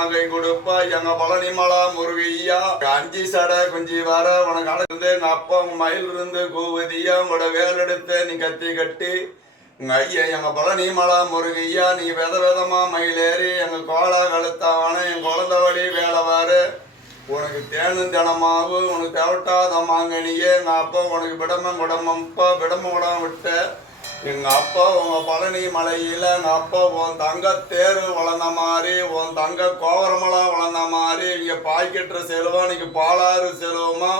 மகை கொடுப்பா எங்க பழனி மலா முருகையா அஞ்சி சடை குஞ்சி வர உனக்கு அடைந்து எங்க அப்பா உங்க மயில் இருந்து கூவதியா உங்களோட வேல் எடுத்து நீ கத்தி கட்டி உங்க ஐயா எங்க பழனி மலா முருகையா நீ வித விதமா மயிலேறி எங்க கோலா கழுத்தாவான என் குழந்தை வழி வேலை வாரு உனக்கு தேனும் தினமாவு உனக்கு தவட்டாத மாங்கனியே எங்க அப்பா உனக்கு விடமம் குடமப்பா விடம குடம் விட்ட எங்க அப்பா உங்க பழனி மலையில எங்க அப்பா உன் தங்க தேரு வளர்ந்த மாதிரி உன் தங்க கோவரமெல்லாம் வளர்ந்த மாதிரி இங்க பாய்க்கெட்டுற செலவா நீங்க பாலாறு செலவுமா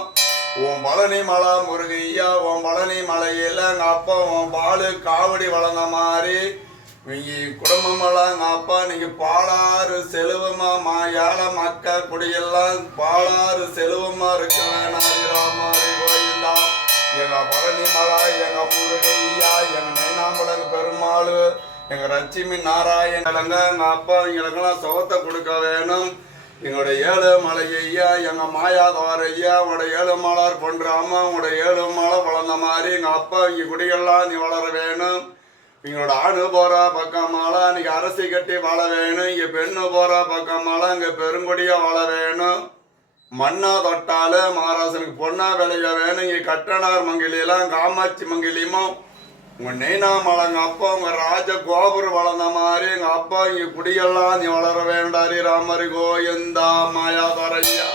உன் பழனி மலை முருகையா உன் பழனி மலையில எங்க அப்பா உன் பாலு காவடி வளர்ந்த மாதிரி நீங்க குடும்பமெல்லாம் எங்க அப்பா நீங்க பாலாறு செலுவமா ஏழை மக்கா குடியெல்லாம் பாலாறு செலுவமா இருக்க வேணாரி கோயிந்தா எங்க பழனி மலை எங்க முருகையா எங்க நைனாம்பலங்க பெருமாள் எங்க லட்சுமி நாராயணங்க எங்க அப்பா எங்களுக்கெல்லாம் சுகத்தை கொடுக்க வேணும் எங்களோட ஏழு மலை ஐயா எங்க மாயாதவார் ஐயா உங்களோட ஏழு மாலார் பண்றாம உங்களோட ஏழு மாலை வளர்ந்த மாதிரி எங்க அப்பா இங்க குடிகள்லாம் நீ வளர வேணும் எங்களோட ஆணு போற பக்கமாலாம் இன்னைக்கு அரசி கட்டி வாழ வேணும் இங்க பெண்ணு போற பக்கமாலாம் இங்க பெருங்குடியா வாழ வேணும் மண்ணா தொட்டால மகாராசனுக்கு பொண்ணா விளைய வேணும் இங்க கட்டணார் மங்கிலியெல்லாம் காமாட்சி மங்கிலியமும் உங்க நெய்னா மலைங்க அப்பா உங்க ராஜ கோபுரம் வளர்ந்த மாதிரி எங்க அப்பா இங்க குடியெல்லாம் நீ வளர வேண்டாரி ராமரி கோயந்தா மாயாதரையா